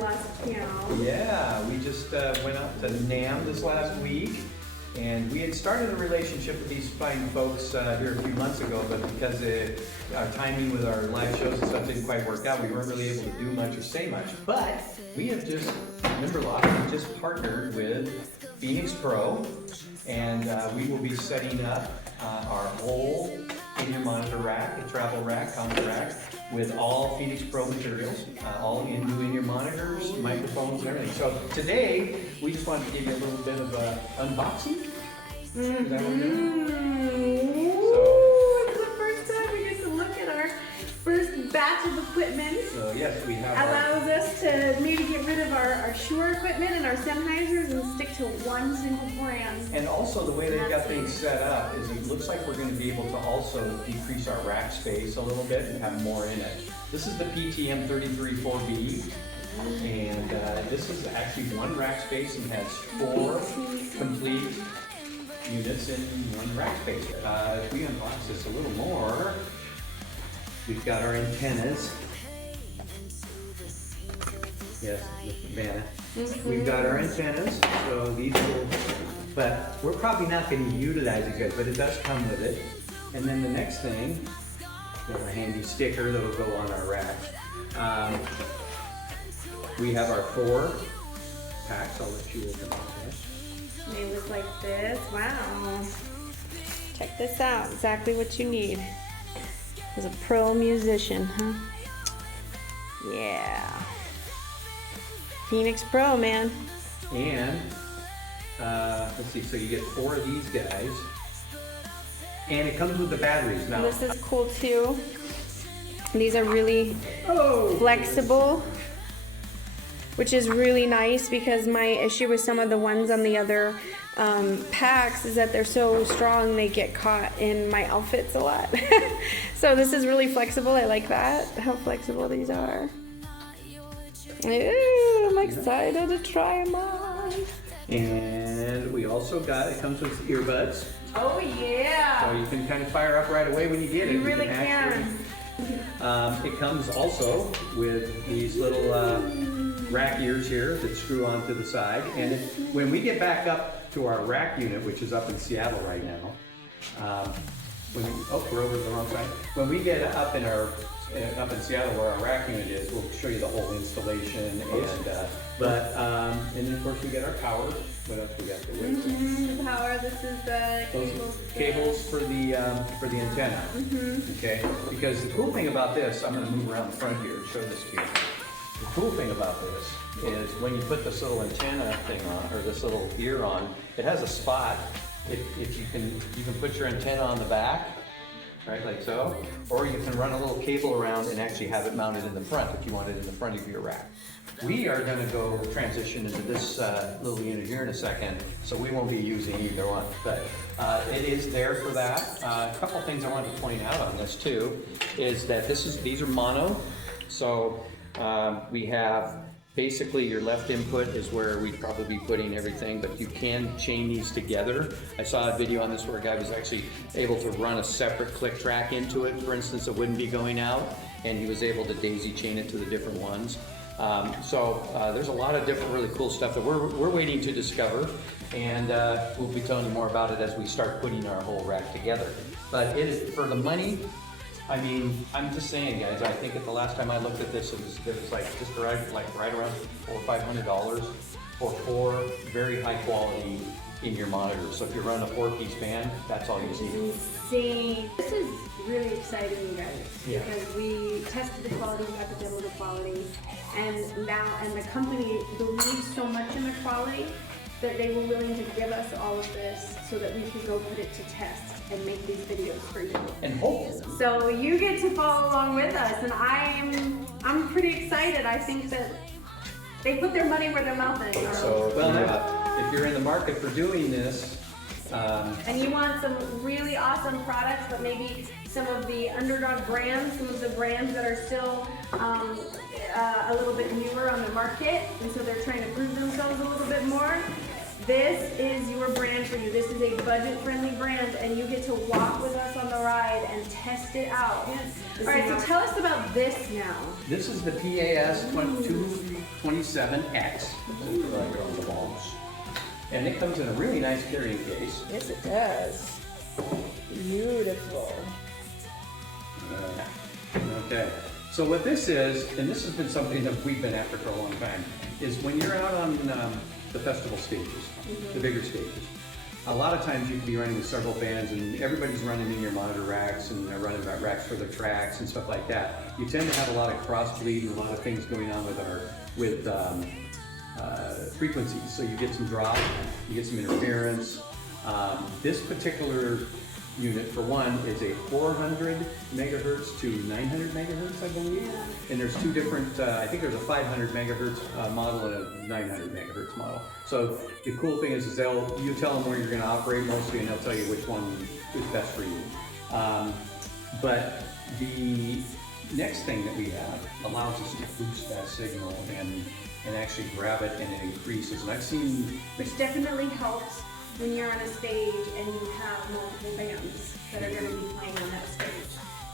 Limberlost, you know. Yeah, we just went up to NAMM this last week, and we had started a relationship with these fine folks here a few months ago, but because our timing with our live shows and stuff didn't quite work out, we weren't really able to do much or say much. But we have just, Limberlost, we just partnered with Phenyx Pro, and we will be setting up our whole in-ear monitor rack, a travel rack, combo rack, with all Phenyx Pro materials, all in-ear monitors, microphones, and everything. So today, we just wanted to give you a little bit of unboxing. Is that what we're doing? Ooh, it's the first time we get to look at our first batch of equipment. So yes, we have allows us to maybe get rid of our Shure equipment and our Sennheisers and stick to one single brand. And also the way they've got things set up is it looks like we're going to be able to also decrease our rack space a little bit and have more in it. This is the PTM 334B, and this is actually one rack space and has 4 complete units in one rack space. If we unbox this a little more, we've got our antennas. Yes, Vanna. We've got our antennas, so these will, but we're probably not going to utilize it good, but it does come with it. And then the next thing, we have a handy sticker that will go on our rack. We have our 4 packs. I'll let you open this. They look like this. Wow. Check this out. Exactly what you need. As a pro musician, huh? Yeah. Phenyx Pro, man. And let's see, so you get 4 of these guys, and it comes with the batteries now. This is cool too. These are really flexible, which is really nice because my issue with some of the ones on the other packs is that they're so strong they get caught in my outfits a lot. So this is really flexible. I like that, how flexible these are. Ooh, I'm excited to try them on. And we also got, it comes with earbuds. Oh yeah. So you can kind of fire up right away when you get it. You really can. It comes also with these little rack ears here that screw onto the side. And when we get back up to our rack unit, which is up in Seattle right now, we're over the wrong side. When we get up in Seattle where our rack unit is, we'll show you the whole installation. And then of course we get our power. What else we got there? The power. This is the cables for the antenna. Okay. Because the cool thing about this, I'm going to move around the front here and show this to you. The cool thing about this is when you put this little antenna thing on, or this little ear on, it has a spot. If you can put your antenna on the back, right, like so, or you can run a little cable around and actually have it mounted in the front if you want it in the front of your rack. We are going to go transition into this little unit here in a second, so we won't be using either one, but it is there for that. A couple things I wanted to point out on this too is that these are mono, so we have basically your left input is where we'd probably be putting everything, but you can chain these together. I saw a video on this where a guy was actually able to run a separate click track into it, for instance, it wouldn't be going out, and he was able to daisy chain it to the different ones. There's a lot of different really cool stuff that we're waiting to discover, and we'll be telling you more about it as we start putting our whole rack together. But it is, for the money, I mean, I'm just saying, guys, I think at the last time I looked at this, it was like just right around $400 or $500 for 4 very high quality in-ear monitors. So if you're running a 4-piece band, that's all you need. Insane. This is really exciting, you guys, because we tested the quality, we got to demo the quality, and the company believes so much in the quality that they were willing to give us all of this so that we could go put it to test and make these videos for you. And hopefully. So you get to follow along with us, and I'm pretty excited. I think that they put their money where their mouth is. So if you're in the market for doing this, and you want some really awesome products, but maybe some of the underdog brands, some of the brands that are still a little bit newer on the market, and so they're trying to prove themselves a little bit more, this is your brand for you. This is a budget-friendly brand, and you get to walk with us on the ride and test it out. All right, so tell us about this now. This is the PAS 227X. On the balls. And it comes in a really nice carrying case. Yes, it does. Beautiful. Okay, so what this is, and this has been something that we've been after for a long time, is when you're out on the festival stages, the bigger stages, a lot of times you can be running with several bands and everybody's running in your monitor racks and they're running racks for their tracks and stuff like that. You tend to have a lot of cross bleed and a lot of things going on with frequencies. So you get some drop, you get some interference. This particular unit, for one, is a 400 megahertz to 900 megahertz, I believe. And there's two different, I think there's a 500 megahertz model and a 900 megahertz model. So the cool thing is you tell them where you're going to operate mostly, and they'll tell you which one is best for you. But the next thing that we have allows us to boost that signal and actually grab it, and it increases. And I've seen, which definitely helps when you're on a stage and you have multiple bands that are going to be playing on that stage.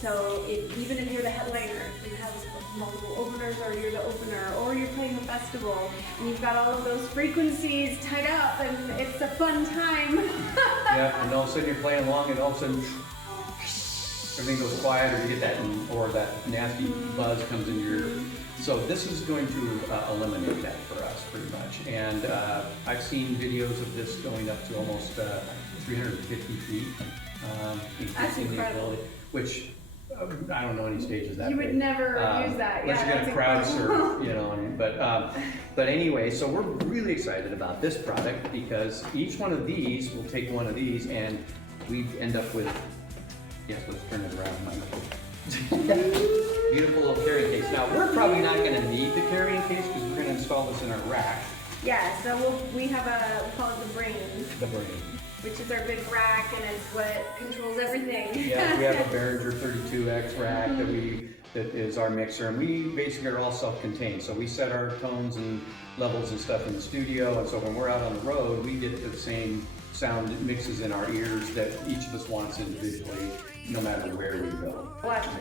So even if you're the headliner, you have multiple openers, or you're the opener, or you're playing a festival, and you've got all of those frequencies tied up, and it's a fun time. Yeah, and all of a sudden you're playing along, and all of a sudden everything goes quiet, or you get that, or that nasty buzz comes in your. So this is going to eliminate that for us pretty much. And I've seen videos of this going up to almost 350 feet. That's incredible. Which I don't know any stages that you would big. Never use that. Unless you get a crowd surf, you know. But anyway, so we're really excited about this product because each one of these will take one of these, and we end up with. Yes, let's turn it around, Michael. Beautiful little carrying case. Now we're probably not going to need the carrying case because we're going to install this in our rack. Yeah, so we have we call it the brain. The brain. Which is our big rack, and it's what controls everything. Yeah, we have a Behringer 32X rack that is our mixer, and we basically are all self-contained. So we set our tones and levels and stuff in the studio, and so when we're out on the road, we get the same sound mixes in our ears that each of us wants individually, no matter where we go.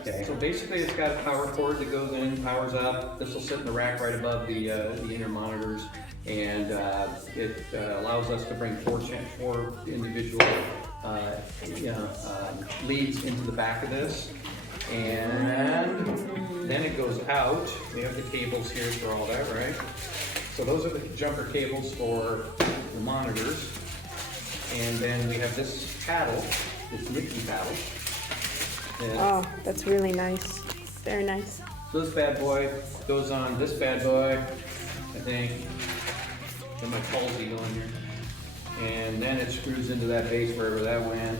Okay, so basically it's got a power cord that goes in, powers up. This will sit in the rack right above the inner monitors, and it allows us to bring four individual leads into the back of this. And then it goes out. We have the cables here for all that, right? So those are the jumper cables for the monitors. And then we have this paddle, this Nifty paddle. And oh, that's really nice. Very nice. So this bad boy goes on this bad boy, I think. Then my palsy going here. And then it screws into that base wherever that went,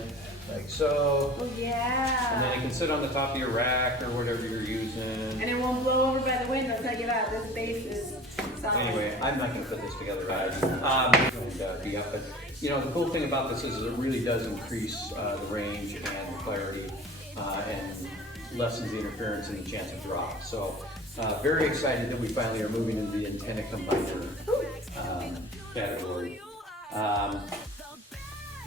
like so. Oh yeah. And then it can sit on the top of your rack or whatever you're using. And it won't blow over by the wind, I'll tell you that. This base is solid. Anyway, I'm not going to put this together right. And be up, but you know, the cool thing about this is it really does increase the range and the clarity and lessens the interference and the chance of drop. So very excited that we finally are moving into the antenna combiner category. And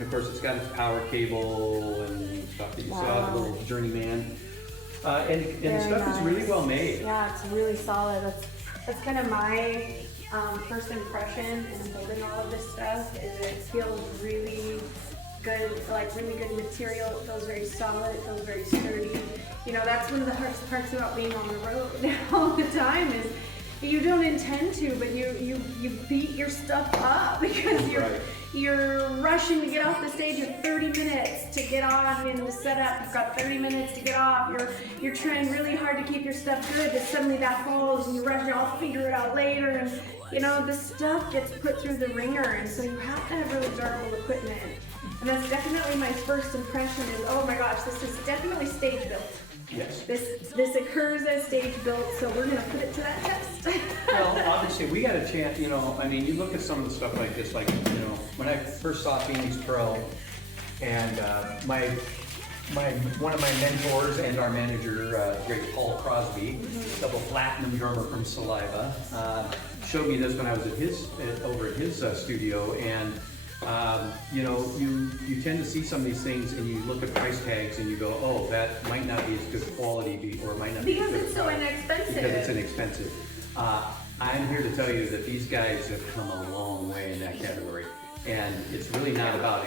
of course, it's got its power cable and stuff that you saw, the little Journeyman. And the stuff is really well made. Yeah, it's really solid. That's kind of my first impression in holding all of this stuff. Is it feels really good, like really good material. It feels very solid. It feels very sturdy. You know, that's one of the hardest parts about being on the road all the time is you don't intend to, but you beat your stuff up because you're rushing to get off the stage. You have 30 minutes to get on in the setup. You've got 30 minutes to get off. You're trying really hard to keep your stuff good, but suddenly that falls and you rush. I'll figure it out later, and you know the stuff gets put through the ringer, and so you have to have really durable equipment. And that's definitely my first impression is, oh my gosh, this is definitely stage built. Yes. This occurs as stage built, so we're gonna put it to that test. Well, obviously, we got a chance, you know, I mean, you look at some of the stuff like this, like, you know, when I first saw Phenyx Pro, and one of my mentors and our manager, great Paul Crosby, double platinum drummer from Saliva, showed me this when I was at over at his studio, and you know, you tend to see some of these things and you look at price tags and you go, oh, that might not be as good quality, or it might not be because as good it's so inexpensive. because it's inexpensive. I'm here to tell you that these guys have come a long way in that category. And it's really not about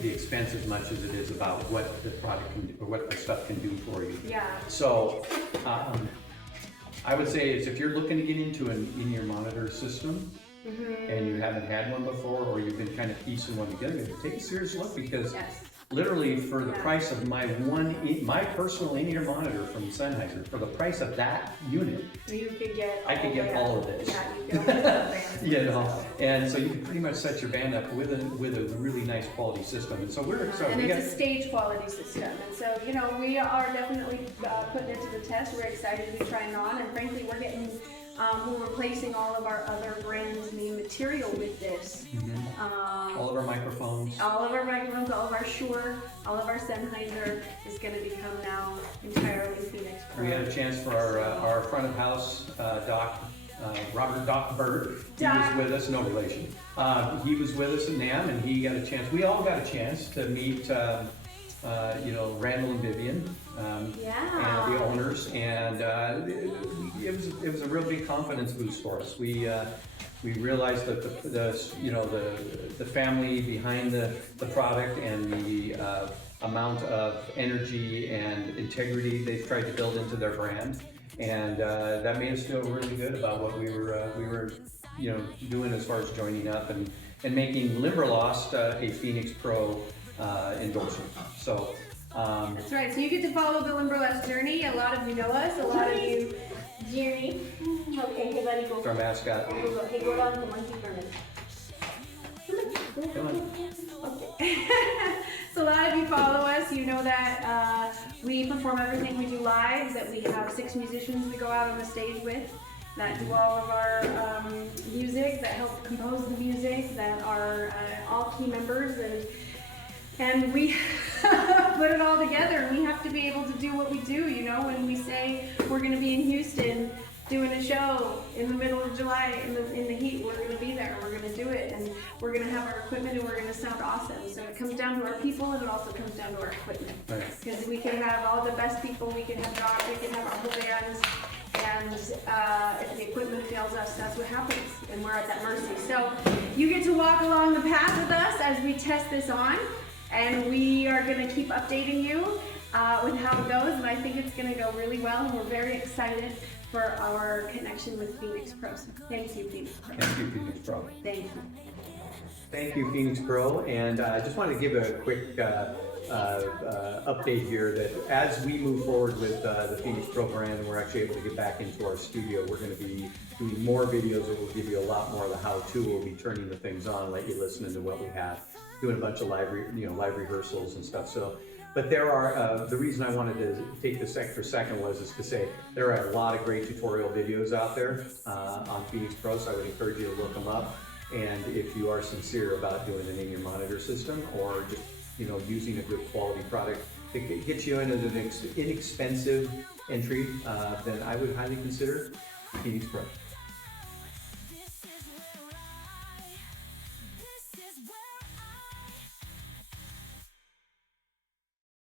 the expense as much as it is about what the product can do, or what the stuff can do for you. Yeah. So, I would say is if you're looking to get into an in-ear monitor system, and you haven't had one before, or you've been kind of piecing one together, take a serious look, because literally for the price of my personal in-ear monitor from Sennheiser, for the price of that unit, you could get I could get all of this. Yeah, you could get you know, and so you can pretty much set your band up with a really nice quality system. And so it's a stage quality system, and so you know we are definitely putting it to the test. We're excited to be trying on, and frankly, we're getting. We're replacing all of our other brand name material with this. All of our microphones. All of our Shure, all of our Sennheiser is going to become now entirely Phenyx Pro. We had a chance for our front of house doc, Robert Doc Bird. He was with us, no relation. He was with us in NAMM, and he got a chance. We all got a chance to meet, you know, Randall and Vivian, and the owners, and it was a real big confidence boost for us. We realized that the family behind the product and the amount of energy and integrity they've tried to build into their brand, and that made us feel really good about what we were you know, doing as far as joining up and making Limberlost a Phenyx Pro endorsement. So that's right. So you get to follow the Limberlost journey. A lot of you know us. A lot of you. Journey. Okay, hey buddy, go. it's our mascot. Hey, go down to the monkey for a minute. Come on. Okay. So a lot of you follow us. You know that we perform everything we do live. That we have 6 musicians we go out on the stage with. That do all of our music. That help compose the music. That are all key members. And we put it all together. We have to be able to do what we do, you know, when we say we're going to be in Houston doing a show in the middle of July in the heat, we're going to be there. We're going to do it, and we're going to have our equipment, and we're going to sound awesome. So it comes down to our people, and it also comes down to our equipment. Because we can have all the best people, we can have dogs, we can have our whole bands, and if the equipment fails us, that's what happens, and we're at that mercy. So you get to walk along the path with us as we test this on. And we are going to keep updating you with how it goes, and I think it's going to go really well, and we're very excited for our connection with Phenyx Pro. So thank you, Phenyx Pro. Thank you, Phenyx Pro. Thank you. Thank you, Phenyx Pro, and I just wanted to give a quick update here that as we move forward with the Phenyx Pro brand, and we're actually able to get back into our studio, we're going to be doing more videos that will give you a lot more of the how-to. We'll be turning the things on, let you listen to what we have, doing a bunch of live rehearsals and stuff. So, but there are the reason I wanted to take this extra second was to say there are a lot of great tutorial videos out there on Phenyx Pro. So I would encourage you to look them up. And if you are sincere about doing an in-ear monitor system, or just using a good quality product that gets you into an inexpensive entry, then I would highly consider Phenyx Pro.